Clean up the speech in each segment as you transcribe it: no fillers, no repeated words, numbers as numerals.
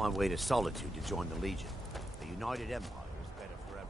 on my way to Solitude to join the Legion. The United Empire is better forever.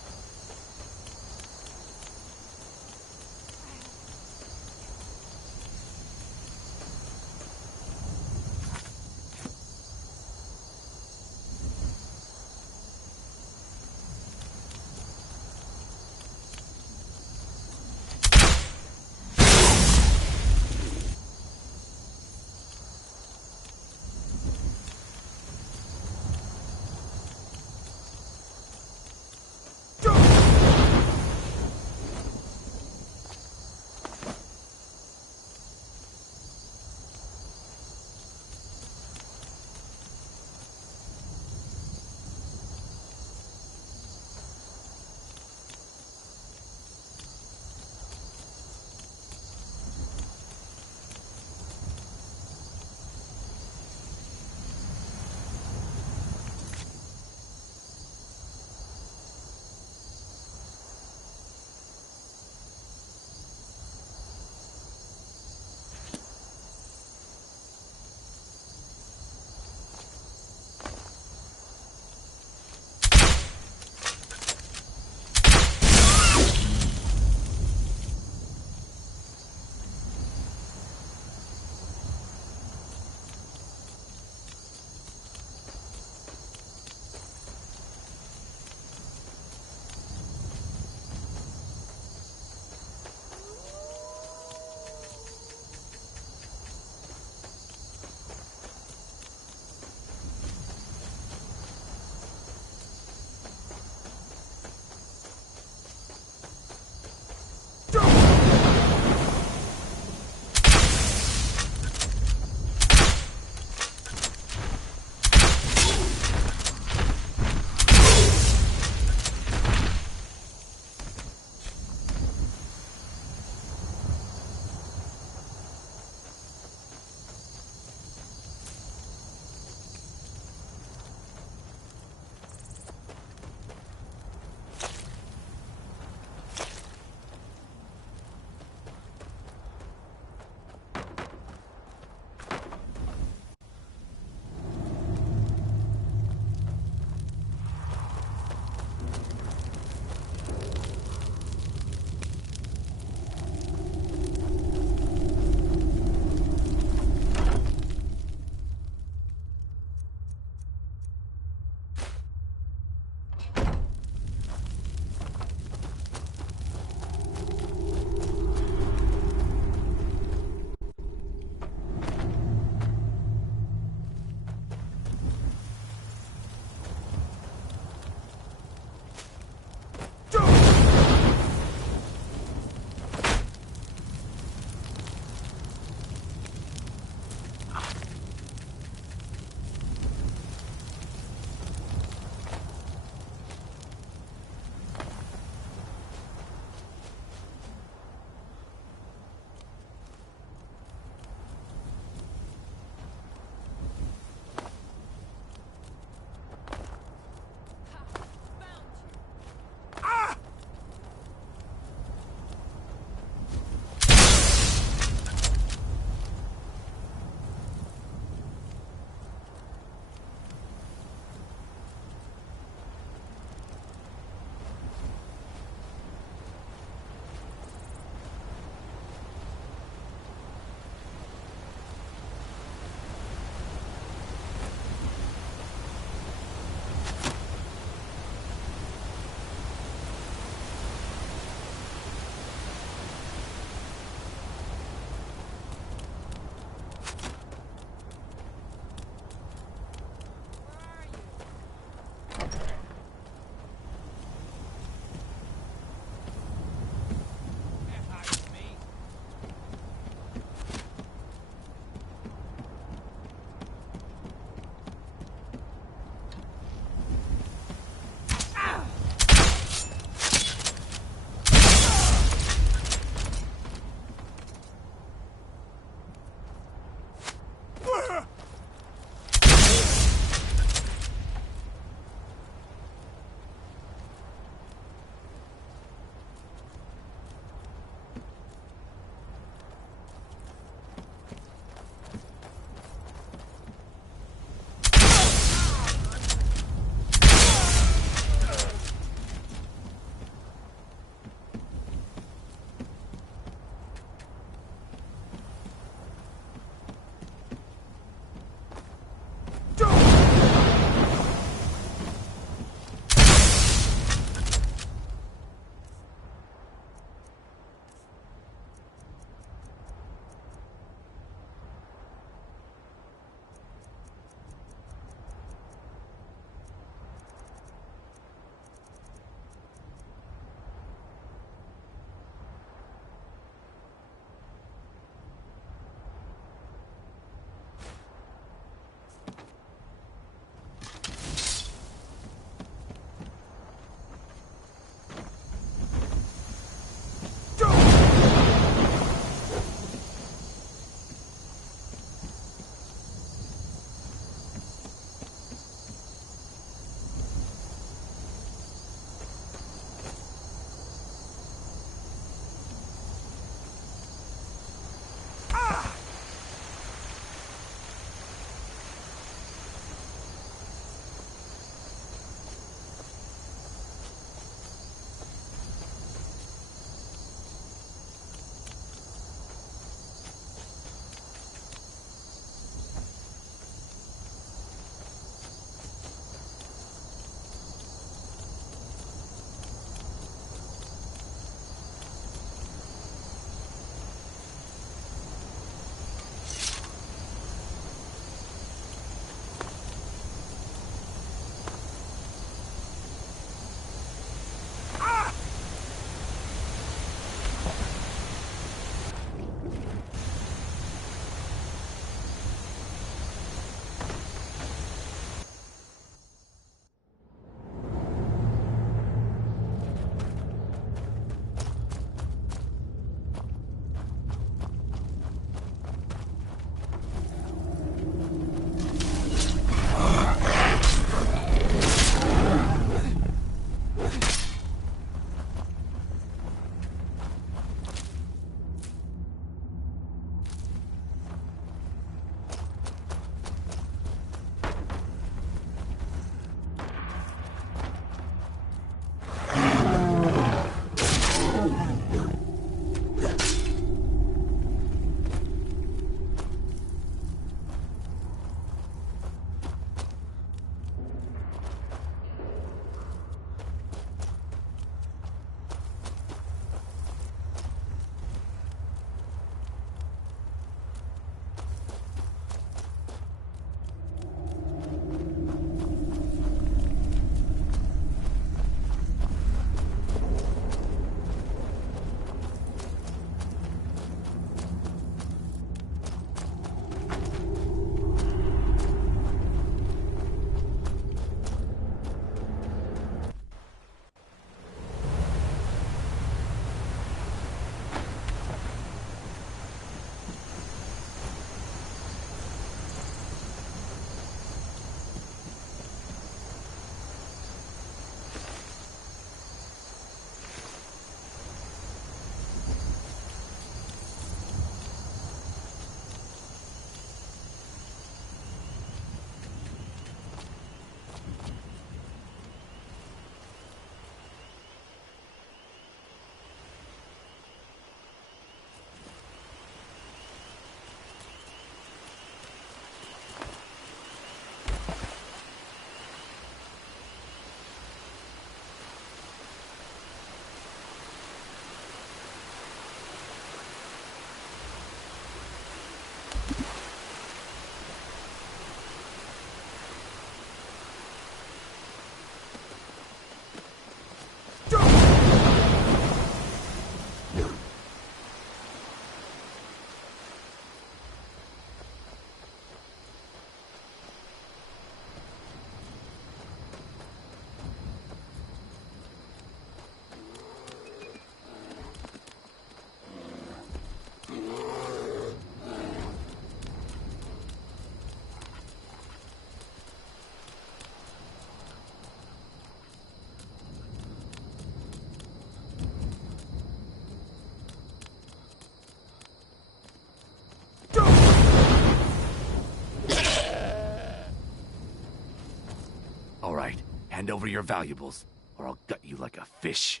Hand over your valuables, or I'll gut you like a fish.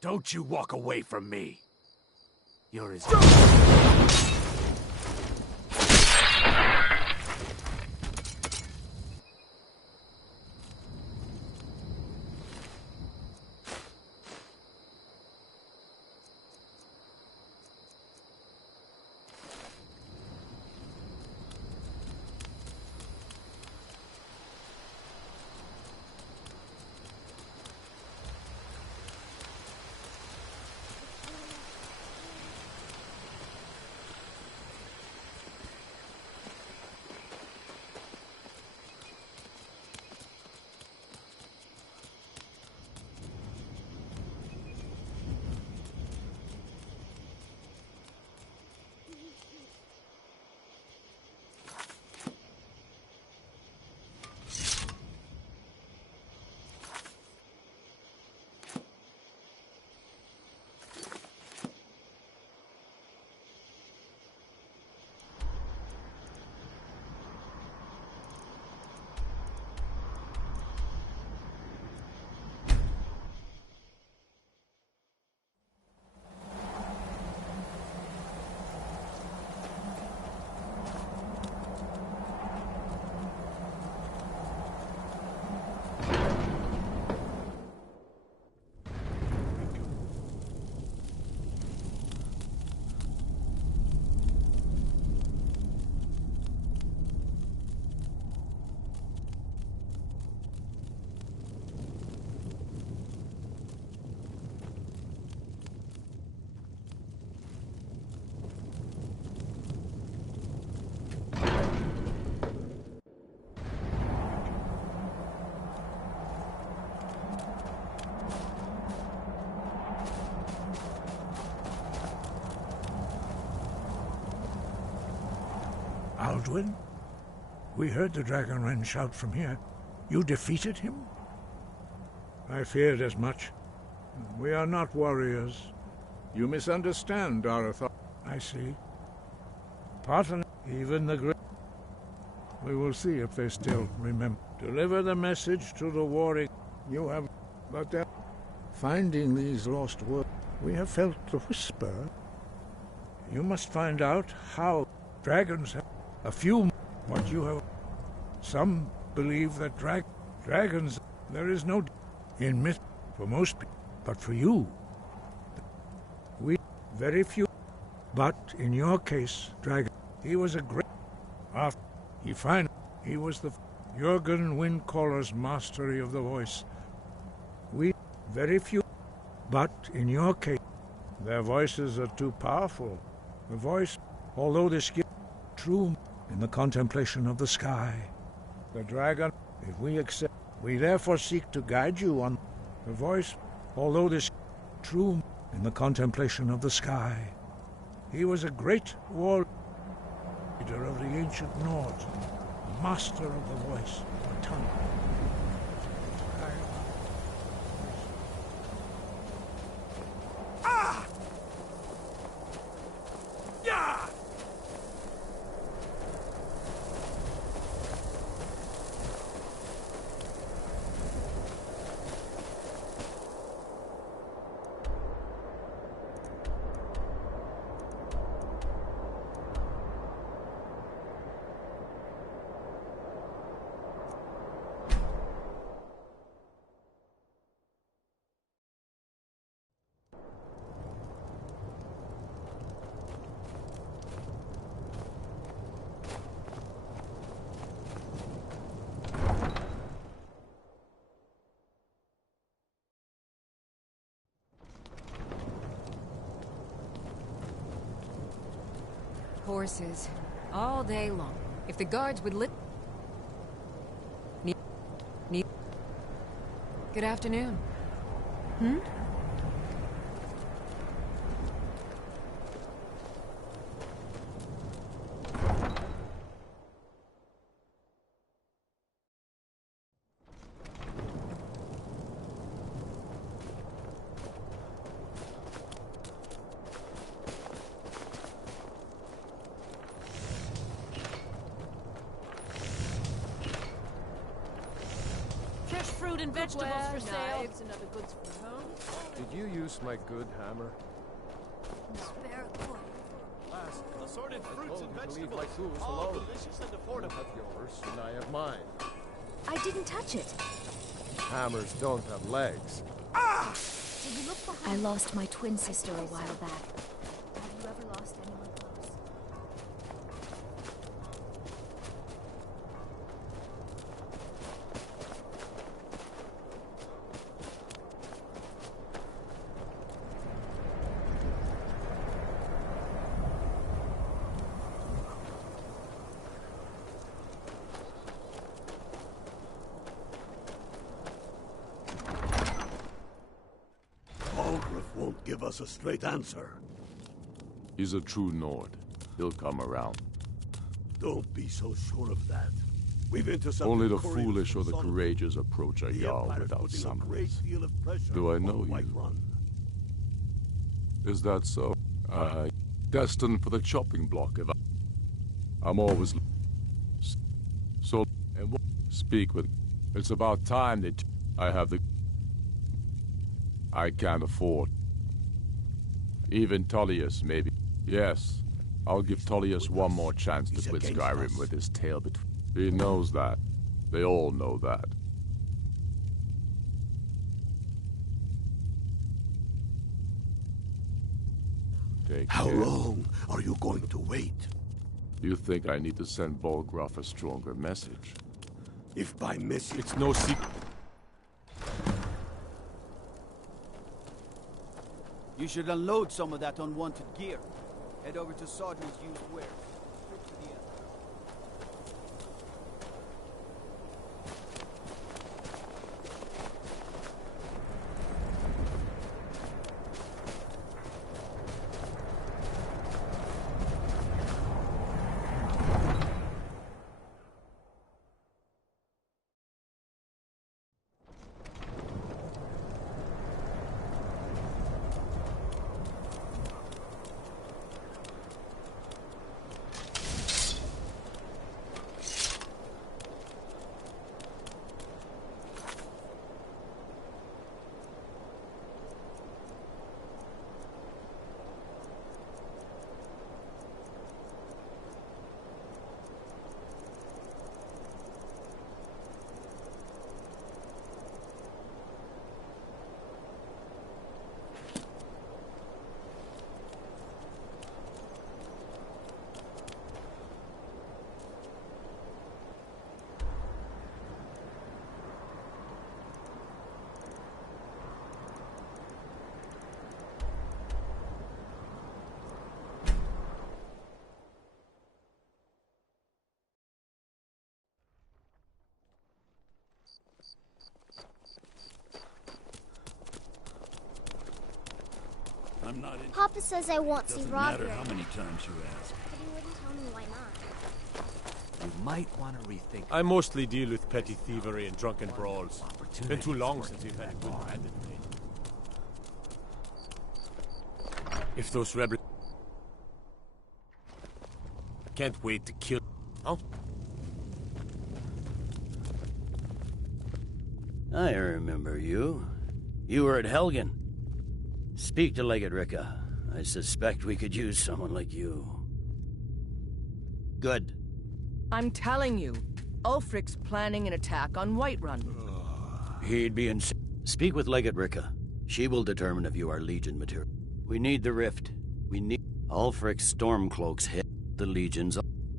Don't you walk away from me. You're as... Aldwin? We heard the Dragonren shout from here. You defeated him? I feared as much. We are not warriors. You misunderstand our authority. I see. Pardon, even the great... We will see if they still remember. Deliver the message to the warring. You have... But they're... Finding these lost words, we have felt the whisper. You must find out how dragons have... A few... What you have... Some believe that dragons... There is no... In myth... For most people. But for you... We... Very few... But in your case, dragon... He was a great... After... He was the... Shogun Windcaller's mastery of the voice. We... Very few... But in your case... Their voices are too powerful. The voice... Although this gift... True... In the contemplation of the sky. The dragon... If we accept... We therefore seek to guide you on... The voice... Although this... True... In the contemplation of the sky. He was a great war... Leader of the ancient Nords. Master of the voice. The tongue. Horses, all day long. If the guards would Good afternoon. Hmm? and vegetables for sale. Knives and other goods for the home. Did you use my good hammer? Spare coin. Assorted fruits and I told you to leave vegetables. my tools All alone. delicious and You affordable. have yours, and I have mine. I didn't touch it. Hammers don't have legs. Did you look behind? I lost my twin sister a while back. Have you ever lost anyone close? Balgruuf won't give us a straight answer. He's a true Nord. He'll come around. Don't be so sure of that. We've intercepted Only the couriers foolish from or the Sodom. courageous approach a The Jarl Empire's without putting a great summons. deal of pressure Do I on know the White you? Run. Is that so? Destined for the chopping block if I'm always... So, and speak with... It's about time that I have the... I can't afford. Even Tullius, maybe. Yes, I'll give Tullius one more chance to He's split against Skyrim us. with his tail between. He knows that. They all know that. Take How care. long are you going to wait? You think I need to send Bolgraf a stronger message? If by missing... It's no secret. You should unload some of that unwanted gear. Head over to Sodman's used wares. Straight to the end. I'm not in... Papa says I won't see Doesn't Roderick. matter how many times you ask. But he wouldn't tell me why not. You might want to rethink. I mostly deal with petty thievery and drunken brawls. It's been too long since we've had a good bandit raid. If those rebels... Can't wait to kill... Oh? I remember you. You were at Helgen. Speak to Legate Ricka. I suspect we could use someone like you. Good. I'm telling you, Ulfric's planning an attack on Whiterun. He'd be in... Speak with Legate Ricka. She will determine if you are Legion material. We need the rift. We need... Ulfric's Stormcloaks hit the Legions.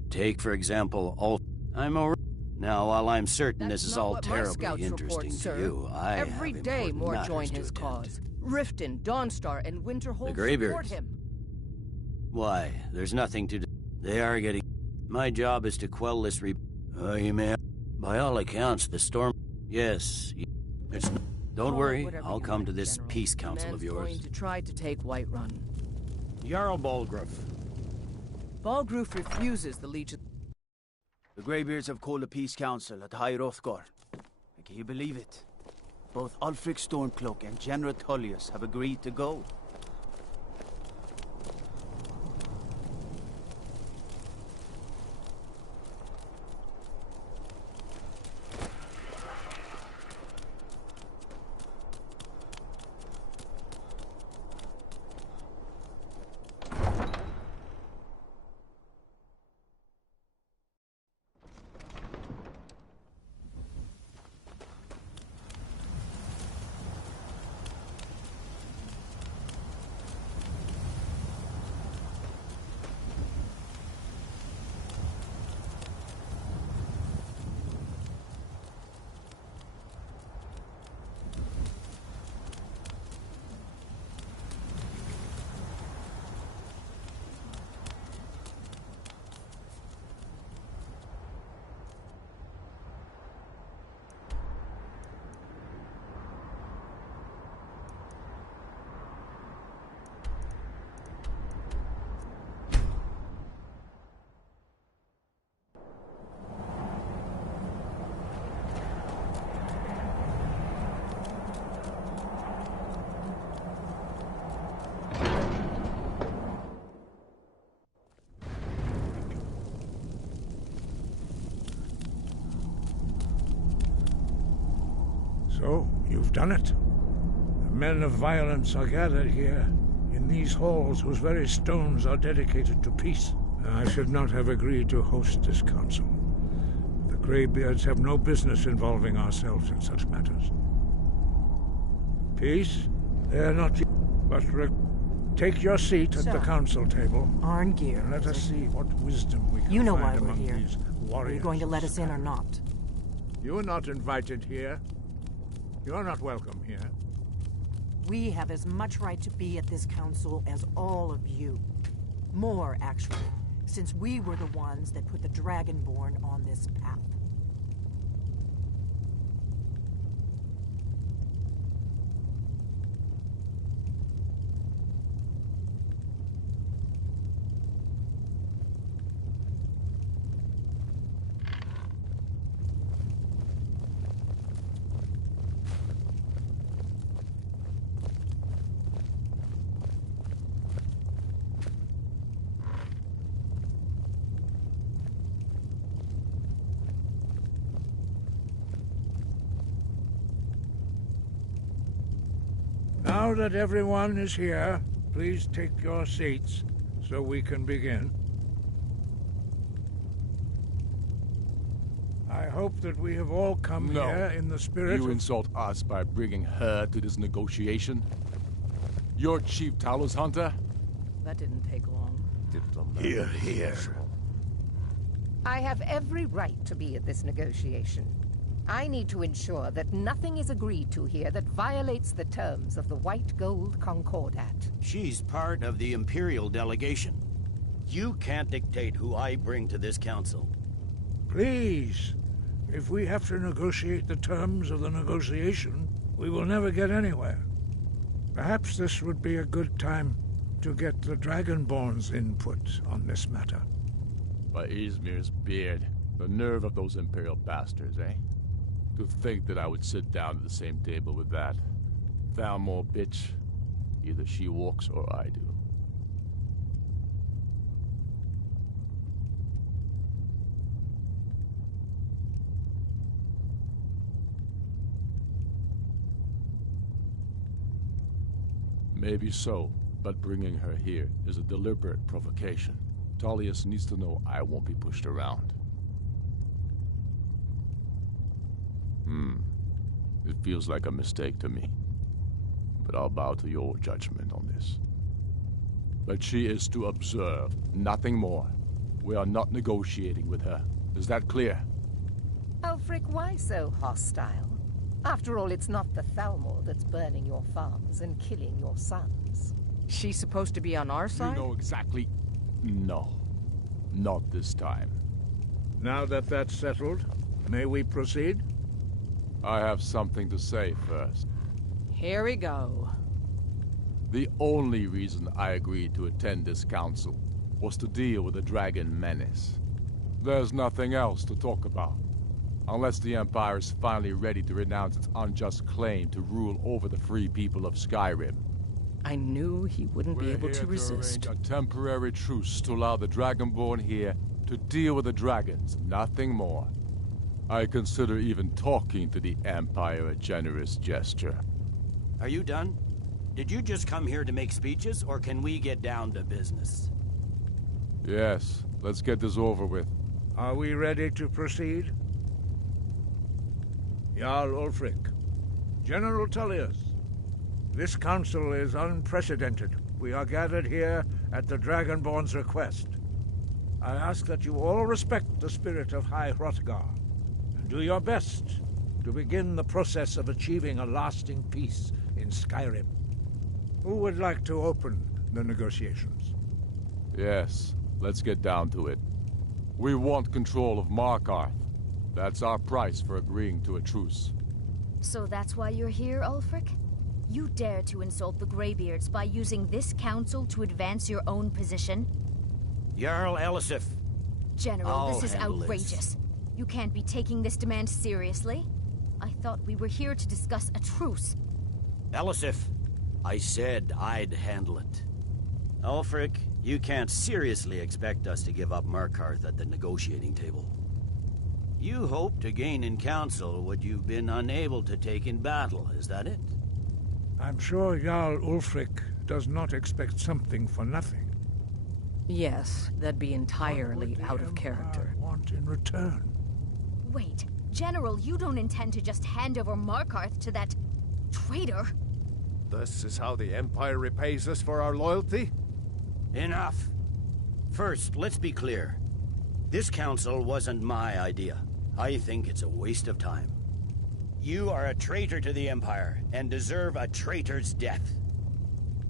Take, for example, I'm a... Now, while I'm certain That's this is not all what my terribly scouts interesting report, sir. to you, I Every have day important more matters join to his attend. cause. Riften, Dawnstar, and Winterhold The Greybeards. support him. Why, there's nothing to do. They are getting... My job is to quell this you may... By all accounts, the storm... Yes, it's... Don't Call it worry, whatever I'll you come like, to this General. peace The council man's of yours. going to try to take Whiterun. Jarl Balgruuf. Balgruuf refuses the Legion. The Greybeards have called a peace council at High Hrothgar. Can you believe it? Both Ulfric Stormcloak and General Tullius have agreed to go. So, you've done it. The men of violence are gathered here, in these halls whose very stones are dedicated to peace. I should not have agreed to host this council. The Greybeards have no business involving ourselves in such matters. Peace? They are not... But take your seat at the council table. Arngeir. And let us see what wisdom we can You know find why we're among here. these warriors. Are you going to let us in or not? You are not invited here. You are not welcome here. We have as much right to be at this council as all of you. More, actually, since we were the ones that put the Dragonborn on this path. Now that everyone is here, please take your seats so we can begin. I hope that we have all come here in the spirit You of... insult us by bringing her to this negotiation? You're Chief Talos Hunter? That didn't take long. Hear, hear. I have every right to be at this negotiation. I need to ensure that nothing is agreed to here that violates the terms of the White Gold Concordat. She's part of the Imperial delegation. You can't dictate who I bring to this council. Please, if we have to negotiate the terms of the negotiation, we will never get anywhere. Perhaps this would be a good time to get the Dragonborn's input on this matter. By Izmir's beard, the nerve of those Imperial bastards, eh? To think that I would sit down at the same table with that Thalmor bitch. Either she walks or I do. Maybe so, but bringing her here is a deliberate provocation. Tullius needs to know I won't be pushed around. It feels like a mistake to me. But I'll bow to your judgment on this. But she is to observe, nothing more. We are not negotiating with her. Is that clear? Ulfric, why so hostile? After all, it's not the Thalmor that's burning your farms and killing your sons. She's supposed to be on our side? You know exactly... No. Not this time. Now that that's settled, may we proceed? I have something to say first. Here we go. The only reason I agreed to attend this council was to deal with the dragon menace. There's nothing else to talk about. Unless the Empire is finally ready to renounce its unjust claim to rule over the free people of Skyrim. I knew he wouldn't be able to resist. Arrange a temporary truce to allow the Dragonborn here to deal with the dragons, nothing more. I consider even talking to the Empire a generous gesture. Are you done? Did you just come here to make speeches, or can we get down to business? Yes, let's get this over with. Are we ready to proceed? Jarl Ulfric, General Tullius, this council is unprecedented. We are gathered here at the Dragonborn's request. I ask that you all respect the spirit of High Hrothgar, and do your best to begin the process of achieving a lasting peace in Skyrim. Who would like to open the negotiations? Yes, let's get down to it. We want control of Markarth. That's our price for agreeing to a truce. So that's why you're here, Ulfric? You dare to insult the Greybeards by using this council to advance your own position? Jarl Elisif. General, this is outrageous. You can't be taking this demand seriously. I thought we were here to discuss a truce. Elisif, I said I'd handle it. Ulfric, you can't seriously expect us to give up Markarth at the negotiating table. You hope to gain in council what you've been unable to take in battle, is that it? I'm sure Jarl Ulfric does not expect something for nothing. Yes, that'd be entirely out of character. Want in return? Wait, General, you don't intend to just hand over Markarth to that traitor? This is how the Empire repays us for our loyalty? Enough. First, let's be clear. This council wasn't my idea. I think it's a waste of time. You are a traitor to the Empire, and deserve a traitor's death.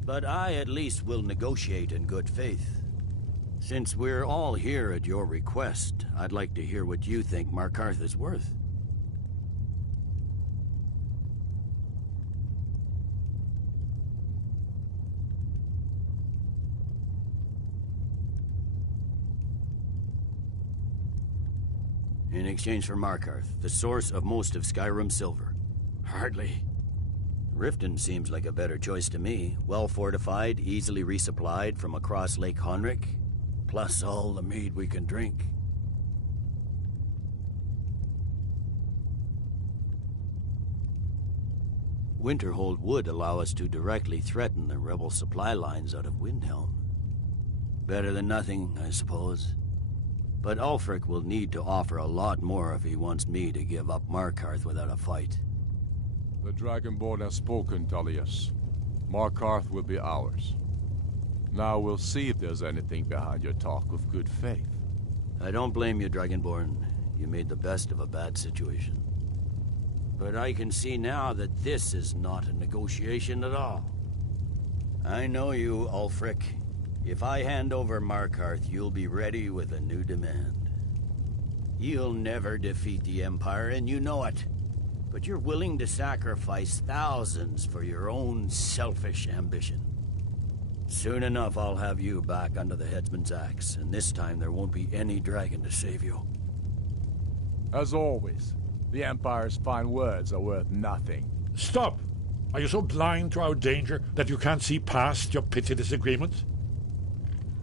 But I at least will negotiate in good faith. Since we're all here at your request, I'd like to hear what you think Markarth is worth. In exchange for Markarth, the source of most of Skyrim's silver. Hardly. Riften seems like a better choice to me. Well fortified, easily resupplied from across Lake Honric, plus all the mead we can drink. Winterhold would allow us to directly threaten the rebel supply lines out of Windhelm. Better than nothing, I suppose. But Ulfric will need to offer a lot more if he wants me to give up Markarth without a fight. The Dragonborn has spoken, Tullius. Markarth will be ours. Now we'll see if there's anything behind your talk of good faith. I don't blame you, Dragonborn. You made the best of a bad situation. But I can see now that this is not a negotiation at all. I know you, Ulfric. If I hand over Markarth, you'll be ready with a new demand. You'll never defeat the Empire, and you know it. But you're willing to sacrifice thousands for your own selfish ambition. Soon enough, I'll have you back under the headsman's axe, and this time there won't be any dragon to save you. As always, the Empire's fine words are worth nothing. Stop! Are you so blind to our danger that you can't see past your petty disagreements?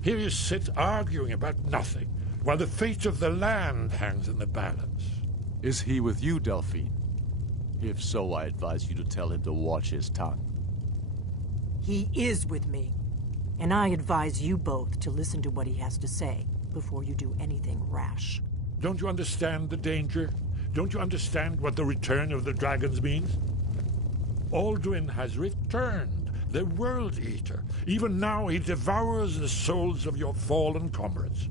Here you sit arguing about nothing, while the fate of the land hangs in the balance. Is he with you, Delphine? If so, I advise you to tell him to watch his tongue. He is with me, and I advise you both to listen to what he has to say before you do anything rash. Don't you understand the danger? Don't you understand what the return of the dragons means? Alduin has returned. The World Eater. Even now he devours the souls of your fallen comrades.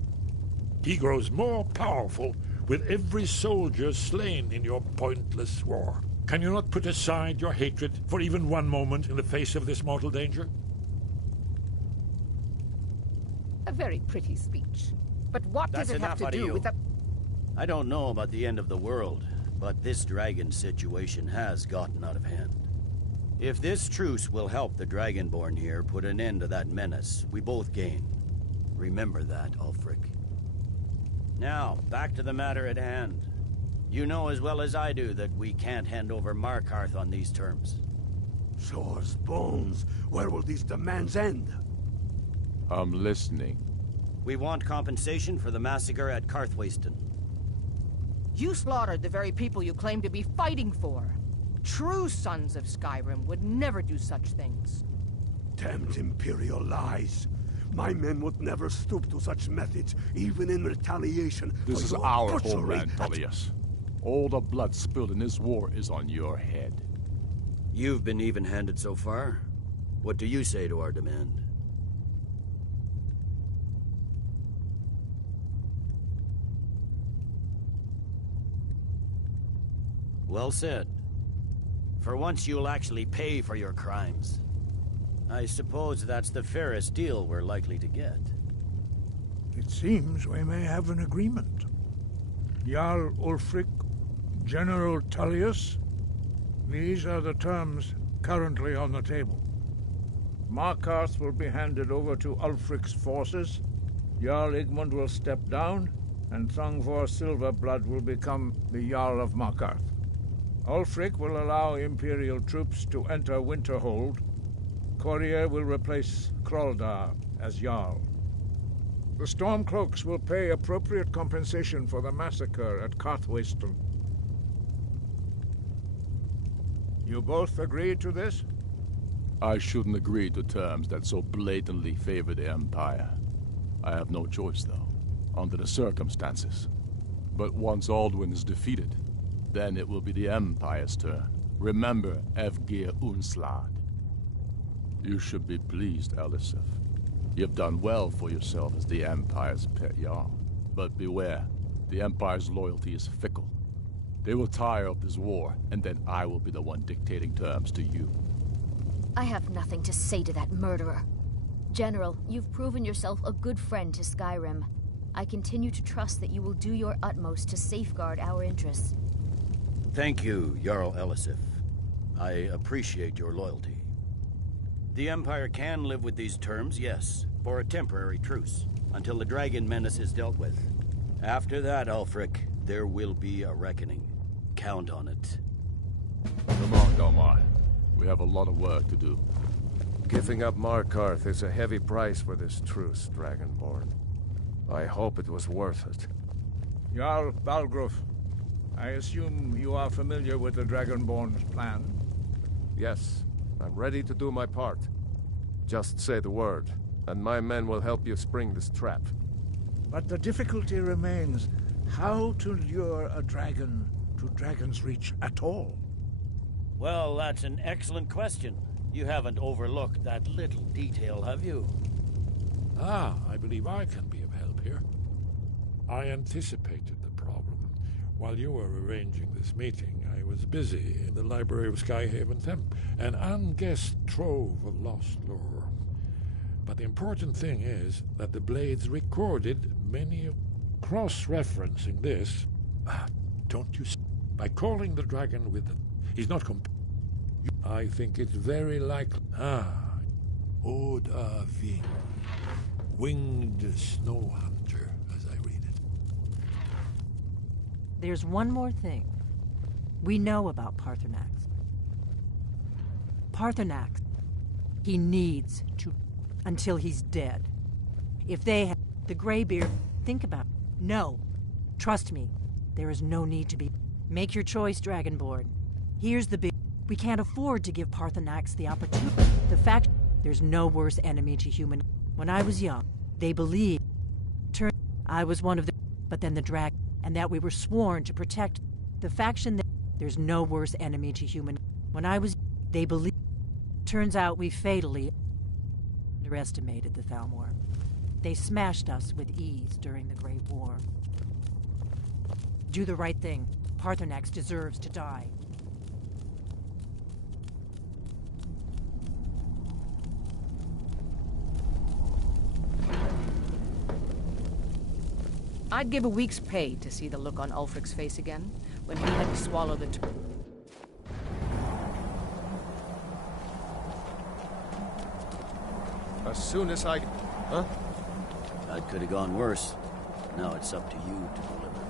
He grows more powerful with every soldier slain in your pointless war. Can you not put aside your hatred for even one moment in the face of this mortal danger? A very pretty speech. But what does it have to do with the... I don't know about the end of the world, but this dragon situation has gotten out of hand. If this truce will help the Dragonborn here put an end to that menace, we both gain. Remember that, Ulfric. Now, back to the matter at hand. You know as well as I do that we can't hand over Markarth on these terms. Swords, bones, where will these demands end? I'm listening. We want compensation for the massacre at Karthwasten. You slaughtered the very people you claim to be fighting for. True sons of Skyrim would never do such things. Damned Imperial lies. My men would never stoop to such methods, even in retaliation. This is our homeland, Tullius. All the blood spilled in this war is on your head. You've been even-handed so far. What do you say to our demand? Well said. For once you'll actually pay for your crimes. I suppose that's the fairest deal we're likely to get. It seems we may have an agreement. Jarl Ulfric, General Tullius, these are the terms currently on the table. Markarth will be handed over to Ulfric's forces, Jarl Igmund will step down, and Thongvor Silverblood will become the Jarl of Markarth. Ulfric will allow Imperial troops to enter Winterhold. Courier will replace Kroldar as Jarl. The Stormcloaks will pay appropriate compensation for the massacre at Carthwayston. You both agree to this? I shouldn't agree to terms that so blatantly favor the Empire. I have no choice, though, under the circumstances. But once Alduin is defeated, then it will be the Empire's turn. Remember Evgir Unslad. You should be pleased, Elisif. You've done well for yourself as the Empire's pet Jarl. But beware, the Empire's loyalty is fickle. They will tire of this war, and then I will be the one dictating terms to you. I have nothing to say to that murderer. General, you've proven yourself a good friend to Skyrim. I continue to trust that you will do your utmost to safeguard our interests. Thank you, Jarl Elisif. I appreciate your loyalty. The Empire can live with these terms, yes, for a temporary truce, until the dragon menace is dealt with. After that, Ulfric, there will be a reckoning. Count on it. Come on, Domar. We have a lot of work to do. Giving up Markarth is a heavy price for this truce, Dragonborn. I hope it was worth it. Jarl Balgruf, I assume you are familiar with the Dragonborn's plan? Yes, I'm ready to do my part. Just say the word, and my men will help you spring this trap. But the difficulty remains how to lure a dragon to Dragon's Reach at all. Well, that's an excellent question. You haven't overlooked that little detail, have you? Ah, I believe I can be of help here. I anticipated the problem. While you were arranging this meeting, I was busy in the library of Skyhaven Temp, an unguessed trove of lost lore. But the important thing is that the Blades recorded many of cross-referencing this. Don't you see? By calling the dragon with the... He's not I think it's very likely... Oda Ving. Winged snow hunter, as I read it. There's one more thing. We know about Paarthurnax. Paarthurnax. He needs to... until he's dead. If they have... the Greybeard... think about it. No. Trust me. There is no need to be... Make your choice, Dragonborn. Here's the big... We can't afford to give Paarthurnax the opportunity. The fact... There's no worse enemy to human... When I was young, they believed... I was one of the... But then the dragon... And that we were sworn to protect... The faction that... There's no worse enemy to human... When I was... They believed... Turns out we fatally... underestimated the Thalmor. They smashed us with ease during the Great War. Do the right thing. Paarthurnax deserves to die. I'd give a week's pay to see the look on Ulfric's face again, when he had to swallow the... As soon as I... Huh? That could have gone worse. Now it's up to you to deliver.